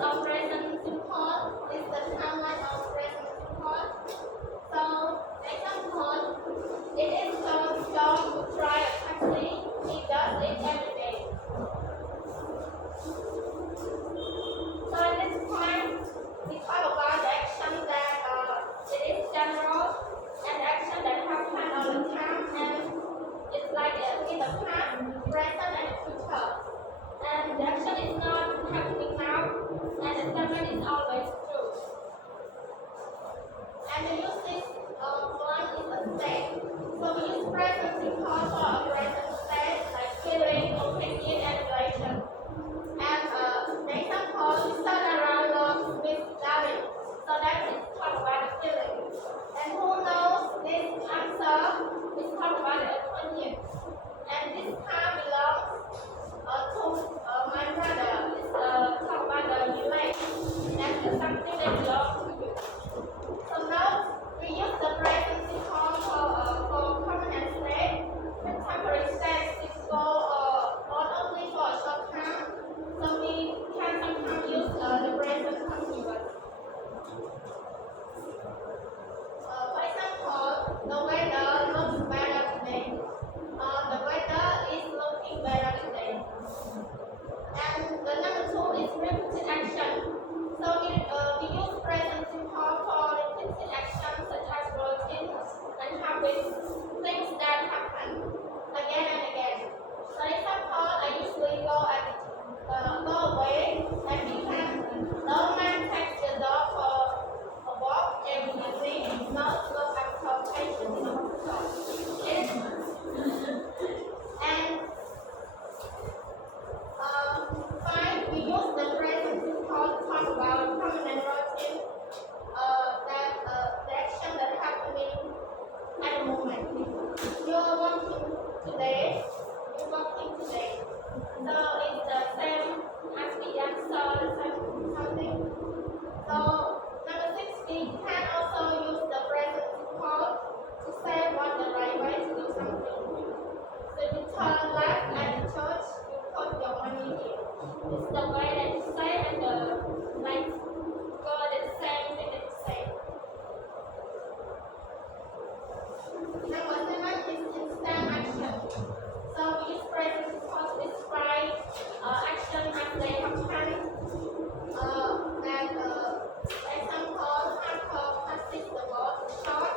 of present simple is the timeline of present simple. So, example, it is John who drives a taxi. He does it every day. So, at this point, we talk about the action that it is general and action that happen all the time, and it's like in the past, present, and future. And the action is not happening now, and the statement is always true. And we use this one is a state. So we use present simple for a present state, like feeling, opinion, and relation. And the example is turn around love with Darwin. So that is talk about the feeling. And who knows this answer is talk about the opinion. And this time belongs to my brother. It's talk about the relate. And it's something that belongs to you. So now we use the present simple for permanent state. The temporary state is for not only for a short time. So we can sometimes use the present continuous. For example, the weather looks better today. The weather is looking better today. And the number two is repeated action. So we use present simple for repeated action such as routine and habits, things that happen again and again. For example, I usually go away and we can no man takes the dog for a walk every evening, not look after patients in the hospital. And five, we use the present simple to talk about permanent routine, the action that happening at the moment. You are working today. So it's the same as we answer the same something. So number six, we can also use the present simple to say what the right way to do something. So if you turn left at the church, you put your money here. It's the way that you say and the like God is the same thing that you say. Number seven is instant action. So we use present simple to describe action as they happen. And example, Harper passes the ball to short.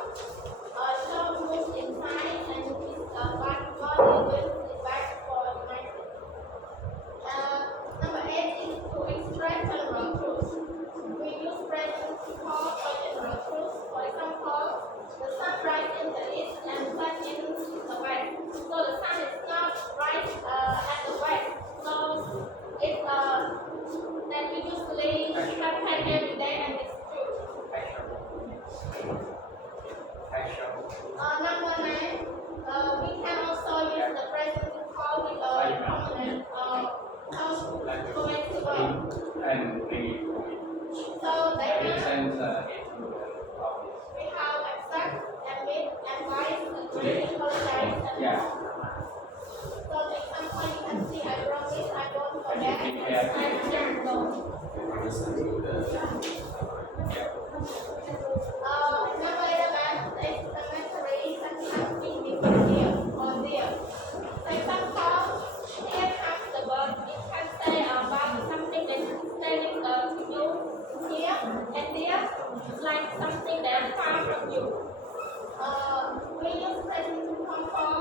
Short moves inside and his back body wins it back for United. Number eight is to express general truths. We use present simple for general truths. For example, the sun rises in the east and sets in the west. So the sun is not right at the west. So it's that we usually happen every day and it's true. Number nine, we can also use the present simple with a permanent going to work. So they can we have accept, admit, advise, agree, apologize, and so the example you can see, I promise I don't forget, I can't go. Number 11 is explanatory sentence between here or there. For example, here comes the bird. You can say about something that is standing to you here and there, like something that is far from you. We use present simple for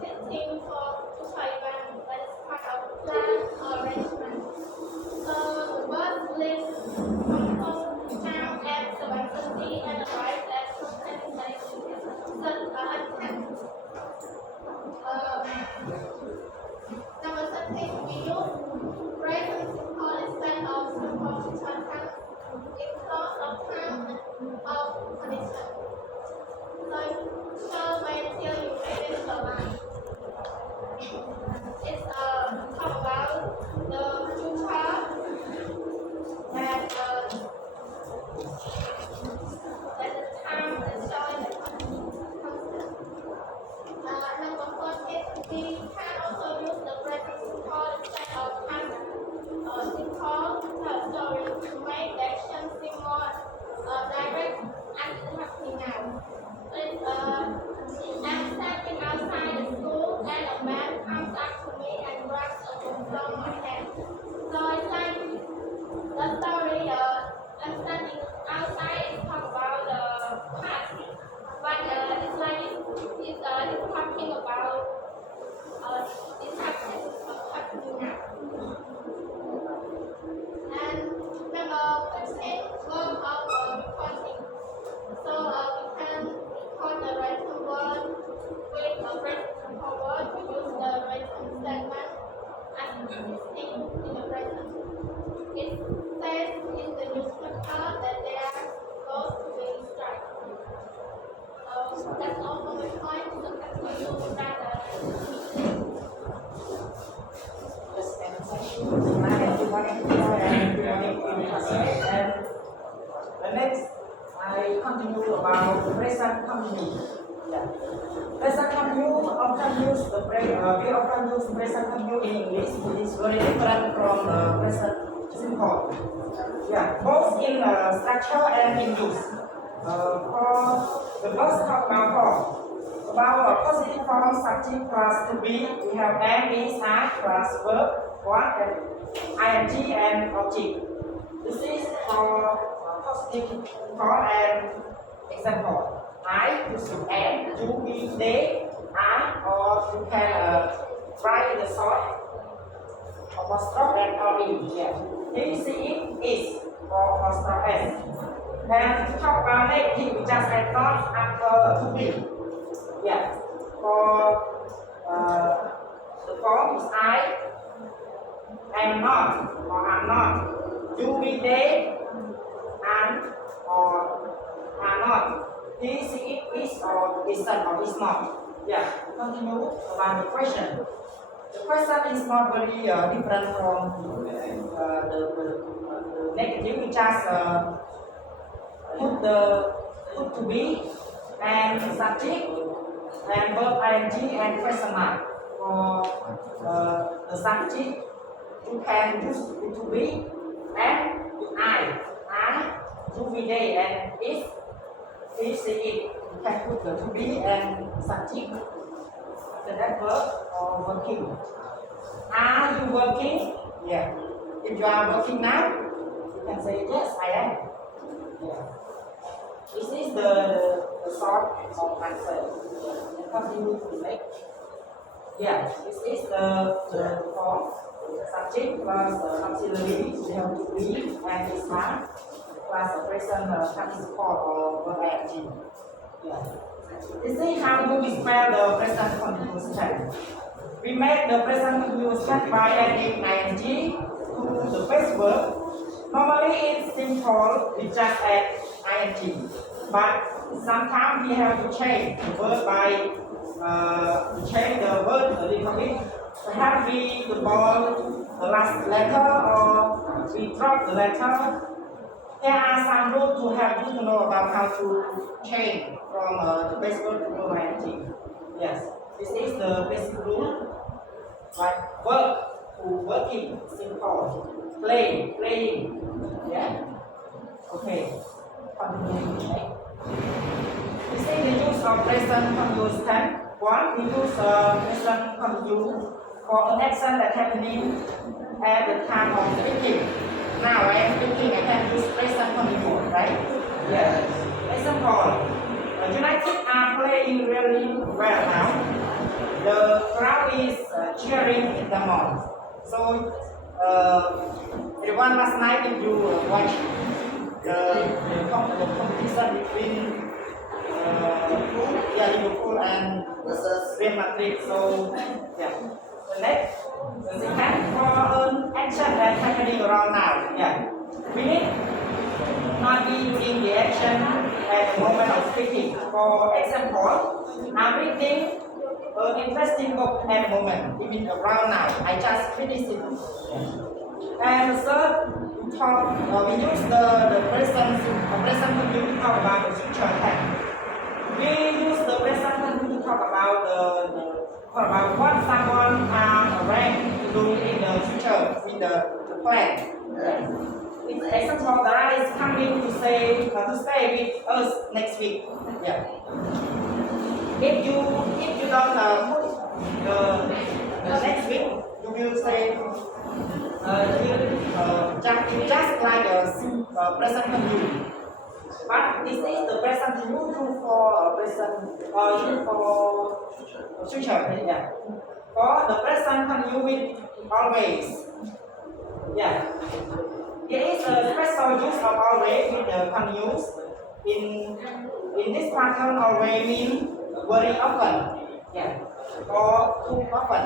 teaching for to Taiwan, that is part of plan or arrangement. as it's happening now. I'm standing outside the school and a man comes up to me and grabs a book from my hand. So it's like the story, I'm standing outside and talk about the past, but it's like it's talking about it's happening now. And number 15 verb of recording. So we can record the written word with a present simple word. We use the written statement as existing in the present. It says in the newspaper that there are supposed to be strikes. So that's all for my point. So continue with that. Yes, and thank you. Good morning, good morning, and the next I continue about the present continuous. Yeah. Present continuous often use the we often use present continuous in English. It is very different from the present simple. Yeah, both in structure and in use. For the first talk about positive form subject plus to be, we have am, is, are plus verb, what, and ing and object. This is for positive form and example. I, you should am, you, we, they, I, or you can write in the short apostrophe and or in here. He, she, is, or apostrophe s. And to talk about negative, we just add not after to be. Yeah. For the form is I am not or am not. You, we, they, and or are not. He, she, is or isn't or is not. Yeah. Continue about the question. The question is not very different from the negative. We just put to be and subject and verb ing and question mark. For the subject, you can use it to be and I, you, we, they, and is, he, she, it. You can put the to be and subject, the adverb or working. Are you working? Yeah. If you are working now, you can say yes, I am. Yeah. This is the short of answer. And continue to make. Yeah, this is the form. Subject plus auxiliary, we have to be and is are plus the present participle or verb ing. Yeah. This is how do we spell the present continuous tense. We make the present continuous tense by adding ing to the base verb. Normally it's simple, we just add ing. But sometimes we have to change the verb by change the word a little bit. Perhaps we put the last letter or we drop the letter. There are some rules to help you to know about how to change from the base verb to verb ing. Yes, this is the basic rule. Like work to working, simple. Play, playing. Yeah. Okay. Continue. This is the use of present continuous tense. One, we use present continuous for an action that happening at the time of speaking. Now I am speaking, I can use present continuous, right? Yes. Example. The United are playing really well now. The crowd is cheering in the mall. So everyone last night if you watch the competition between Liverpool and Real Madrid. So yeah. The next, the second for an action that's happening around now. Yeah. We need not be doing the action at the moment of speaking. For example, I'm reading an interesting book at the moment, even around now. I just finished it. And the third, we use the present continuous to talk about the future tense. We use the present continuous to talk about what someone are arranged to do in the future with the plan. example, Dara is coming to stay with us next week. Yeah. If you don't put the next week, you will say just like a present continuous. But this is the present continuous for present for future. Yeah. For the present continuous always. Yeah. There is a special use of always with the continuous. In this pattern, always means very often. Yeah. Or too often.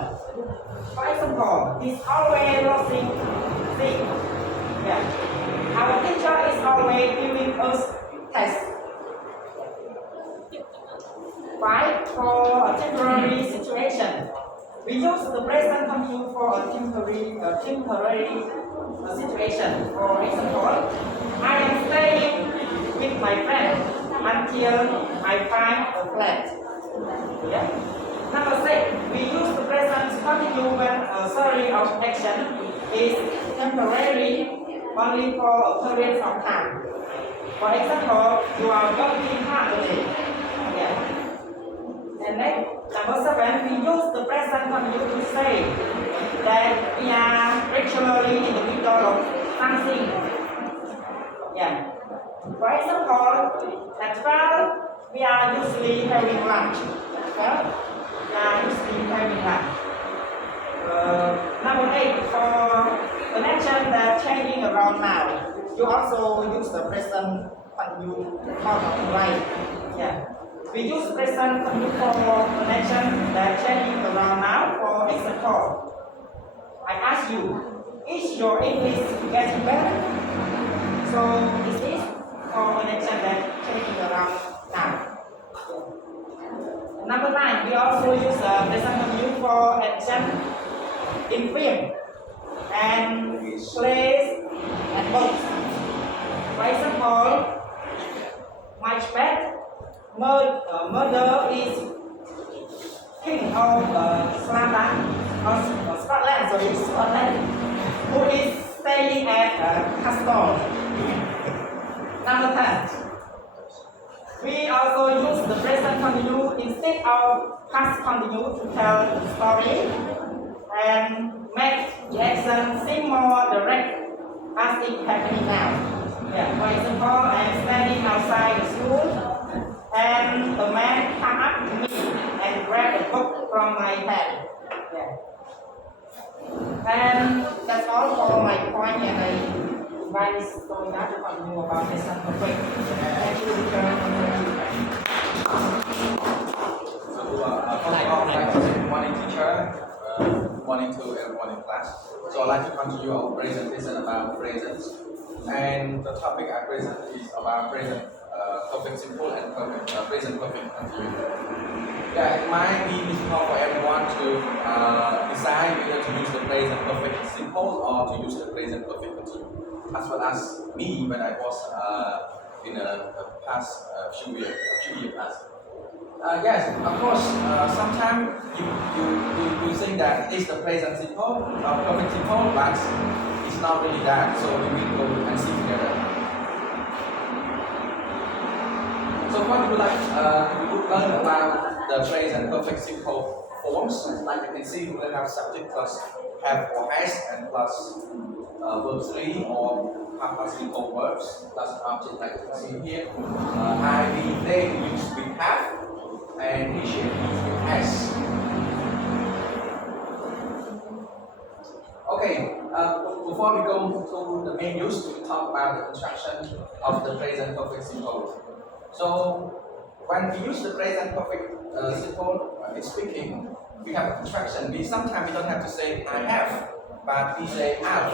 For example, he's always losing sick. Yeah. Our teacher is always giving us tests. Right? For a temporary situation, we use the present continuous for a temporary situation. For example, I am staying with my friend until I find a flat. Yeah. Number 6, we use the present continuous when a series of action is temporary only for a period of time. For example, you are working hard today. Yeah. And next, number 7, we use the present continuous to say that we are regularly in the middle of something. Yeah. For example, at 12, we are usually having lunch. Well, we are usually having lunch. Number 8, for an action that's changing around now, you also use the present continuous form of right. Yeah. We use present continuous for an action that's changing around now. For example, I ask you, is your English getting better? So this is for an action that's changing around now. Number 9, we also use present continuous for action in film and plays and books. For example, Macbeth, murder is king of Scotland, who is staying at castle. Number 10. We also use the present continuous instead of past continuous to tell the story and make the action seem more direct as it happening now. Yeah. For example, I am standing outside the school and the man come up to me and grab the book from my hand. Yeah. And that's all for my point, and I invite Ms. Toina to continue about present perfect. Thank you, Good morning, teacher. Good morning to everyone in class. So I'd like to continue our presentation about presents. And the topic I present is about present perfect simple and present perfect continuous. Yeah, it might be difficult for everyone to decide whether to use the present perfect simple or to use the present perfect continuous. As well as me when I was in a past few years past. Yes, of course. Sometimes you think that it's the present simple or perfect simple, but it's not really that. So we will go and see together. So what we would like to learn about the present perfect simple forms. Like you can see, we have subject plus have or has and plus verb 3 or past simple verbs plus object like you can see here. I, we, they use with have. And he should use with has. Okay, before we go to the main use, we talk about the construction of the present perfect simple. So, when we use the present perfect simple in speaking, we have a construction. Sometimes we don't have to say I have, but we say have.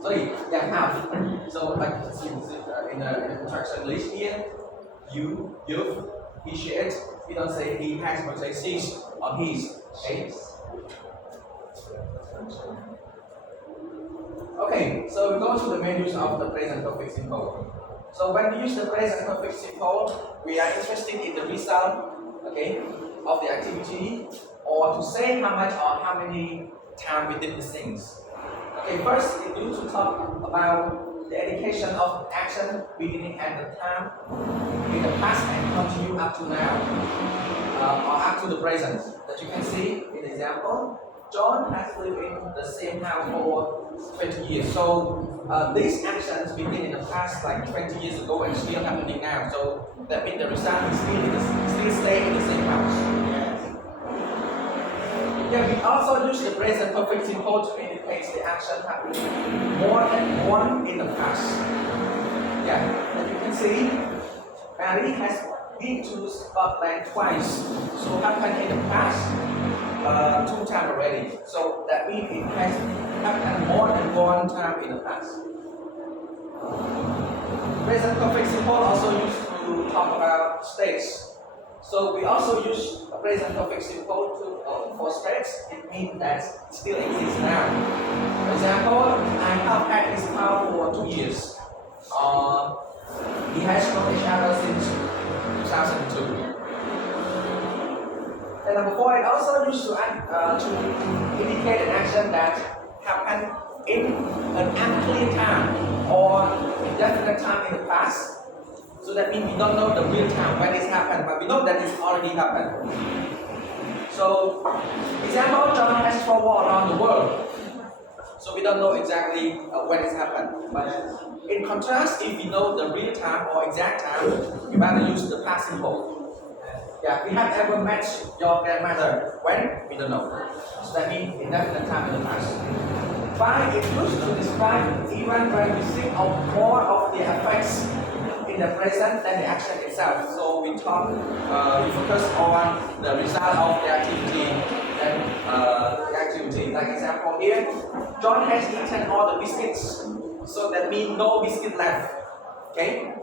Sorry, yeah, have. So, like you can see in the construction list here, you've, he, she, it. We don't say he has, but say she's or he's. Okay, so we go to the main use of the present perfect simple. So when we use the present perfect simple, we are interested in the result, okay, of the activity, or to say how much or how many times we did the things. Okay, first we need to talk about the education of action beginning at the time in the past and continue up to now, or up to the present. That you can see in the example, John has lived in the same house for 20 years. So these actions begin in the past, like 20 years ago, and still happening now. So that means the result is still stay in the same house. Yeah, we also use the present perfect simple to indicate the action happening more than one in the past. Yeah, as you can see, Mary has been to Scotland twice. So happened in the past 2 times already. So that means it has happened more than 1 time in the past. Present perfect simple also used to talk about states. So we also use a present perfect simple for states. It means that it still exists now. For example, I have had this car for 2 years. He has known each other since 2002. And number 4, it also used to indicate an action that happened in an unclear time or indefinite time in the past. So that means we don't know the real time when it happened, but we know that it's already happened. So, example, John has traveled around the world. So we don't know exactly when it happened. But in contrast, if we know the real time or exact time, we better use the past simple. Yeah, we have ever met your grandmother. When? We don't know. So that means indefinite time in the past. 5, it used to describe even when we think of more of the effects in the present than the action itself. So we focus on the result of the activity and the activity. Like example here, John has eaten all the biscuits. So that means no biscuit left. Okay?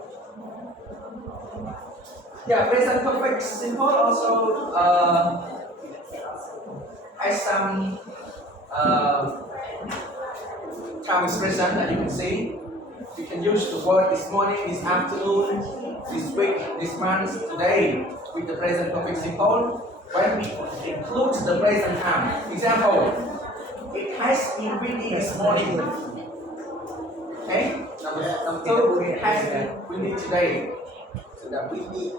Yeah, present perfect simple also has some time expression that you can see. You can use the word this morning, this afternoon, this week, this month, today with the present perfect simple when we include the present time. Example, it has been windy this morning. Okay? Number 2, it has been windy today. So that windy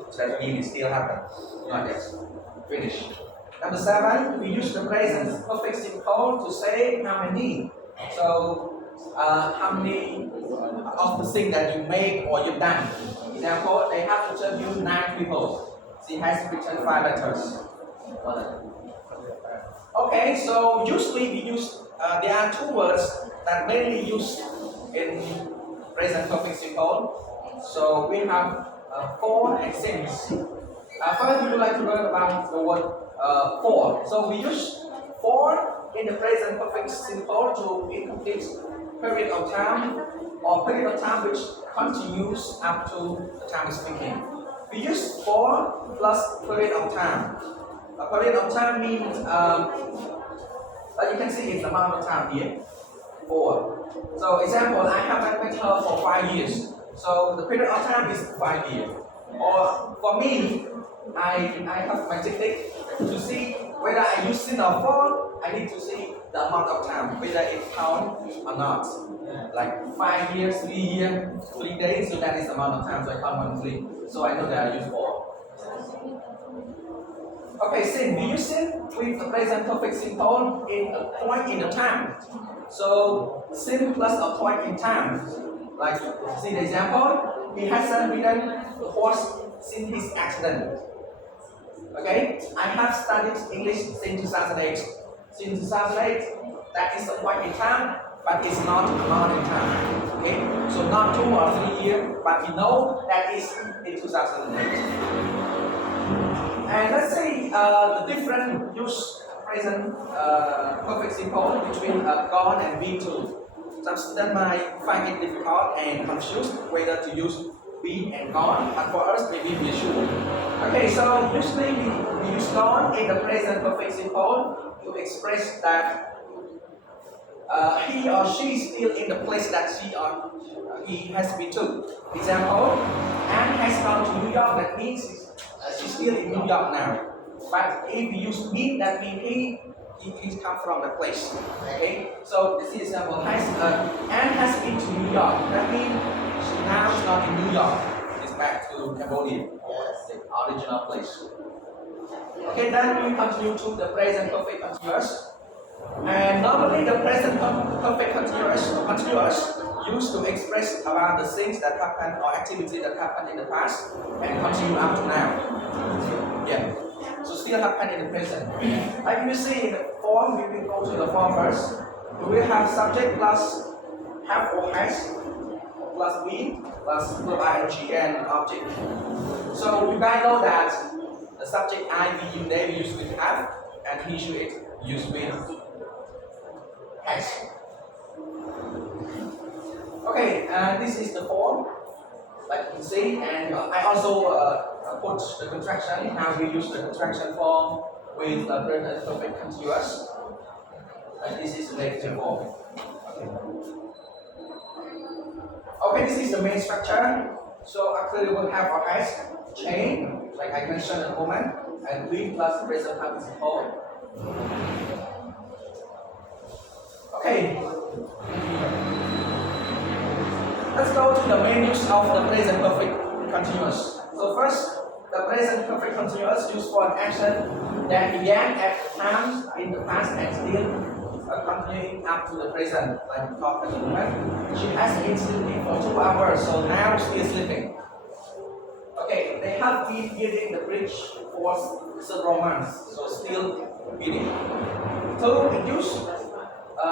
is still happen. Not yet. Finish. Number 7, we use the present perfect simple to say how many. So how many of the things that you make or you've done. Example, they have to tell you 9 people. She has written 5 letters. Okay, so usually we use, there are 2 words that mainly used in present perfect simple. So we have for and since. First, we would like to learn about the word for. So we use for in the present perfect simple to indicate period of time or period of time which continues up to the time of speaking. We use for plus period of time. A period of time means you can see it's the amount of time here. For. So example, I haven't met her for 5 years. So the period of time is 5 years. Or for me, I have my technique to see whether I use sin or for. I need to see the amount of time, whether it counts or not. Like 5 years, 3 years, 3 days, so that is the amount of time, so I count 1, 3. So I know that I use 4. Okay, sin. We use sin with the present perfect simple in a point in the time. So sin plus a point in time. Like, see the example? He hasn't ridden the horse since his accident. Okay, I have studied English since 2008. Since 2008, that is a point in time, but it's not a amount in time. Okay, so not 2 or 3 years, but we know that is in 2008. And let's say the different use present perfect simple between gone and been to. Some students might find it difficult and confused whether to use been and gone, but for us maybe we sure. Okay, so usually we use gone in the present perfect simple to express that he or she is still in the place that she or he has been to. Example, Anne has gone to New York, that means she's still in New York now. But if we use been, that means he come from the place. Okay, so this is example. Anne has been to New York. That means now she's not in New York. It's back to Cambodia, the original place. Okay, then we continue to the present perfect continuous. And normally the present perfect continuous used to express about the things that happened or activity that happened in the past and continue up to now. Yeah. So still happen in the present. Like you see in the form, we will go to the form first. We will have subject plus have or has plus be plus verb ing and object. So you guys know that the subject I, we, you, they use with have and he, should it use with has. Okay, this is the form, like you can see, and I also put the contraction, how we use the contraction form with the present perfect continuous. And this is the negative form. Okay, this is the main structure. So actually we will have our has chain, like I mentioned a moment, and we plus present participle. Okay. Let's go to the main use of the present perfect continuous. So first, the present perfect continuous used for an action that began at times in the past and still continuing up to the present. Like we talked at the moment, she has been sleeping for 2 hours, so now she is sleeping. Okay, they have been building the bridge for several months, so still building. So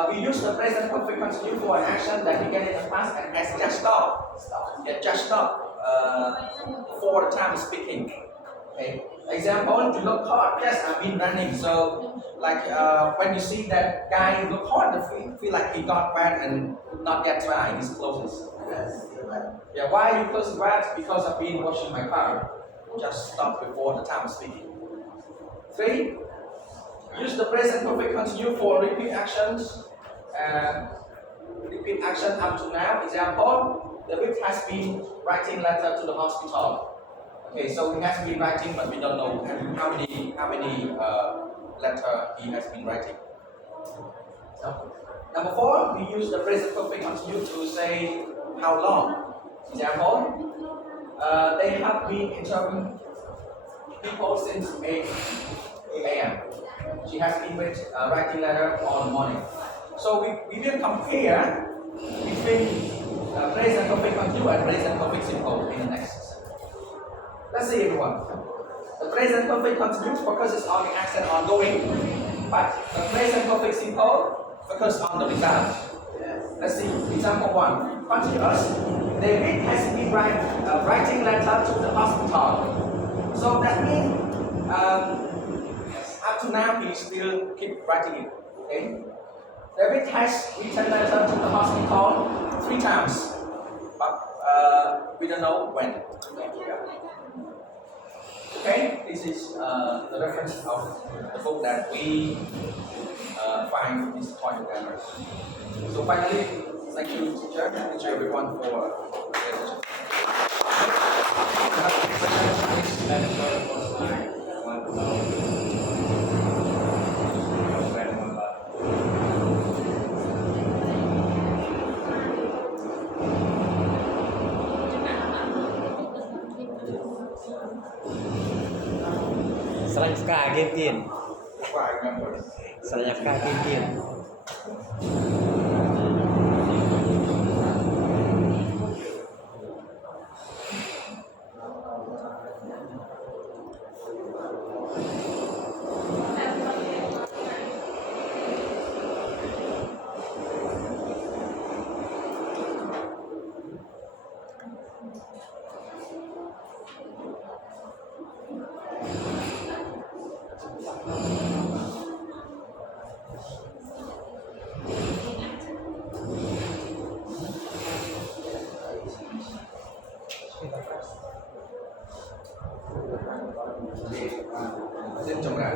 we use the present perfect continuous for an action that began in the past and has just stopped. It just stopped for the time speaking. Okay. Example, you look hard. Yes, I've been running. So, like when you see that guy look hard, you feel like he got wet and not get dry. His clothes. Yeah. Why you close wet? Because I've been washing my car. Just stop before the time speaking. 3. Use the present perfect continuous for repeat actions. Repeat action up to now. Example, David has been writing letter to the hospital. Okay, so he has been writing, but we don't know how many letter he has been writing. So, number 4, we use the present perfect continuous to say how long. Example, they have been interviewing people since 8 a.m. She has been writing letter all morning. So we will compare between present perfect continuous and present perfect simple in the next session. Let's see everyone. The present perfect continuous focuses on the action ongoing, but the present perfect simple focuses on the result. Let's see example 1. Continuous. David has been writing letter to the hospital. So that means up to now he still keep writing it. Okay. David has written letter to the hospital 3 times, but we don't know when. Okay, this is the reference of the book that we find this point of error. So finally, thank you, teacher. Thank you everyone for Selain suka game. Five numbers. Selain suka game. Xin chào các bạn.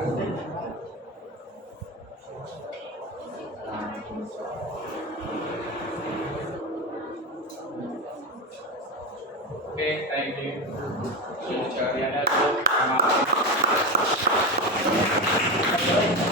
Okay, thank you. Teacher. Yeah, that's all.